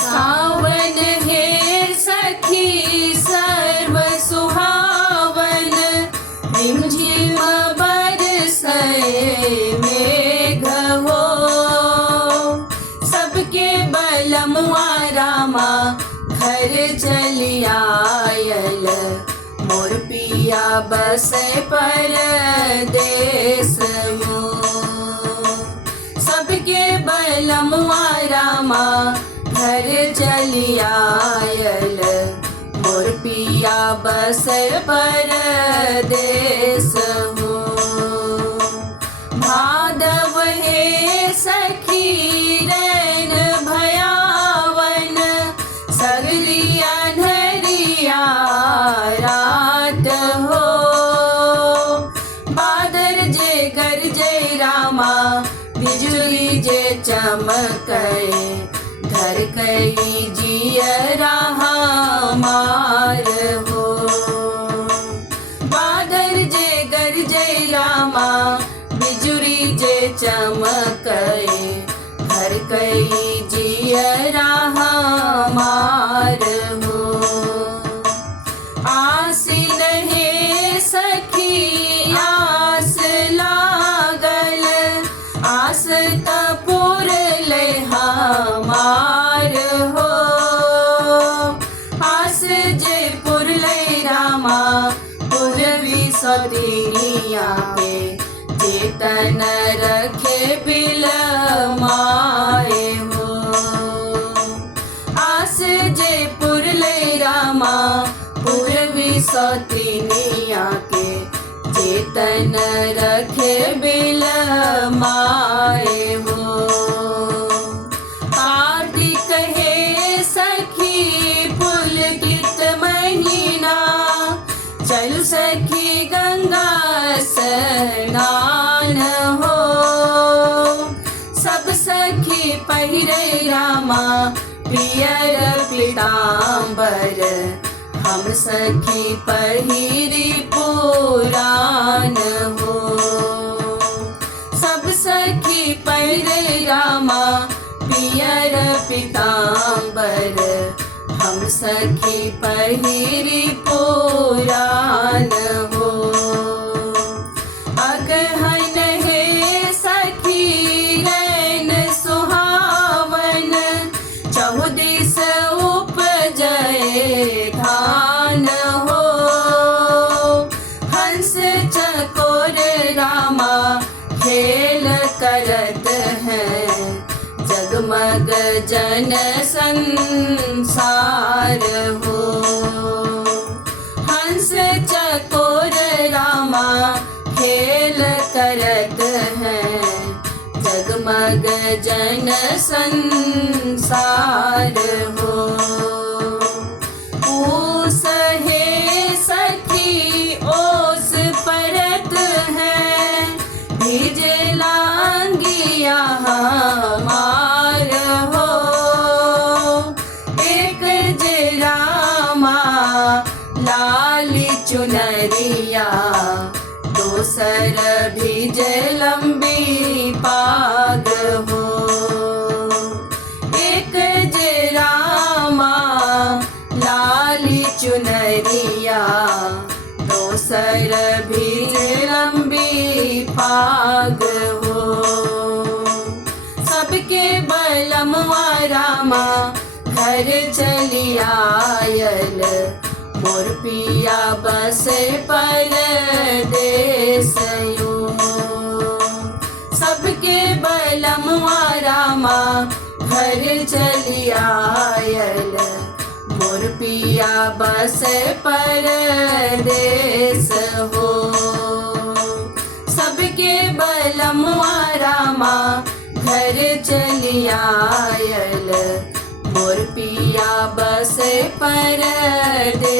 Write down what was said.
सावन हे सखी सर्व सुहावन, रिमझिम बरसे मेघ हो। सबके बलमुआ रामा घर चली आयल, मोर पिया बसे परदेस हो। सबके बलमुआ रामा घर चली आयल, मोर पिया बसे परदेस हो। भादव हे सखी रैन भयावन, सगरी अंधरिया रात हो। बादल जे गरजे रामा, बिजुली जे चमके, धर कई जियरा हमार हो। बादल जे गरजे रामा, बिजुली जे चमके, धर कई जियरा हमार हो। आसिन हे सखी आस लागल, आस पुरले हमार हो। आस जे पुरले रामा, पुरवी सौतीनिया के, चेतन रखे बिल माए हो। आस जे पुरले रामा, पुरवी सौतीनिया के, चेतन रखे बिल माए हो। कार्तिक हे सखी पुलकित महीना, चलु सखी गंगा स्नान हो। सब सखी पहिरे रामा पियर पीतांबर, हम सखी पहिरी पुरान हो। सब सखी पहिरे रामा पियर पीतांबर, हम सखी पहिरी पुरान हो। अगहन हे सखी रैन सुहावन, चहुदिस उपजय धान हो। हंस चकोर रामा खेल करत हैं, जगमग जन संसार हो। हंस चकोर रामा खेल करत हैं, जगमग जन संसार हो। ओस हे सखी ओस परत है, भिजला अंगिया हमार हो। एक जे रामा लाली चुनरिया, दोसर भिजे लंबी पाग हो। एक जे रामा लाली चुनरिया, दोसर भिजे लंबी पाग हो। सबके बलमुआ रामा घर चली आयल, मोर पिया बसे परदेस हो। सबके बलमुआ रामा घर चली आयल, मोर पिया बसे परदेस हो। सबके बलमुआ रामा घर चली आयल, मोर पिया बसे परदेस